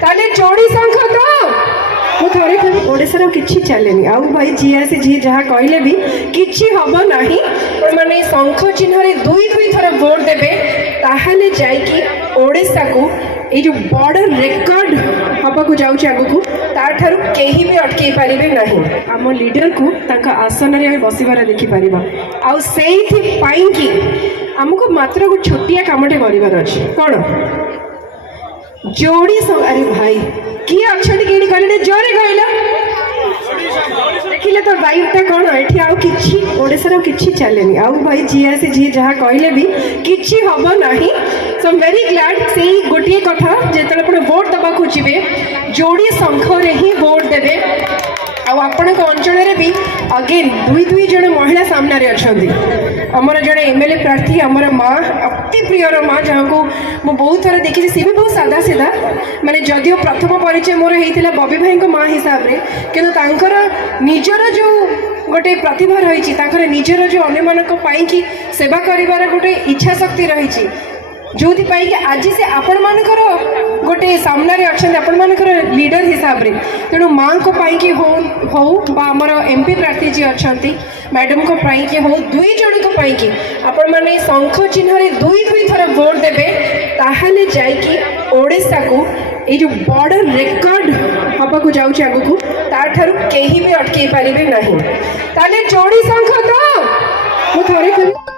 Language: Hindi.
ताले जोड़ी शंख तो मु थोड़े कभी ओडिशार किछि चलेनी आउ भाई जी आसी जी जहाँ कहले भी किछि हब नाही माने शंख चिन्ह रे दुई दुई थर वोट देबे ताहाले जाईकी ओडिशा को ये जो बॉर्डर रेकर्ड हवा को जाऊँ आगू ताठार कहीं भी अटकई पारे ना आम लीडर को ताका आसन रे बसबार देखिपर आउ से कि आमको मात्र गोटे छोटिया कामटे कर कौन जोड़ी अरे भाई किए अच्छा कि कहले जोरे कहल देखिले तो वाइबटा कौन ये आउ कि ओडिशार किछि चलेनी आउ भाई जी आसी जी जहाँ कहले भी किछि हब नाही सो वेरी ग्लैड से गोटे कथा जो वोट दबा खोजे जोड़ी शंख रे ही वोट देवे आपण अंचल भी अगेन दुई दुई जन महिला सामने अच्छा आमर जड़े एमएलए प्रार्थी आमर माँ अति प्रियर माँ जहाँ को मुझे बहुत थर देखी सी भी बहुत सादा सीधा माने जदिव प्रथम परिचय मोर होता बबी भाई माँ हिसाब से कि निजर जो गोटे प्रतिभा रही निजर जो अन्य मानी कि सेवा कर गोटे इच्छा शक्ति रही जो कि आज से आपण मानकर गोटे सामने अच्छा आपण मानकर लीडर हिसाब से तेणु माँ को पाई हो आमर एमपी प्रार्थी जी अच्छा मैडम को पाई हो दुई जन को पाई आपण मैंने शंख चिन्ह रे दुई दुई थर वोट देबे ताहाले जाईकी ओडिशा को ये जो बॉर्डर रेकर्ड हवा को जाऊँ आगू ताठार कहीं भी अटकई पारे ना ताले जोड़ी शंख तो मु थोड़े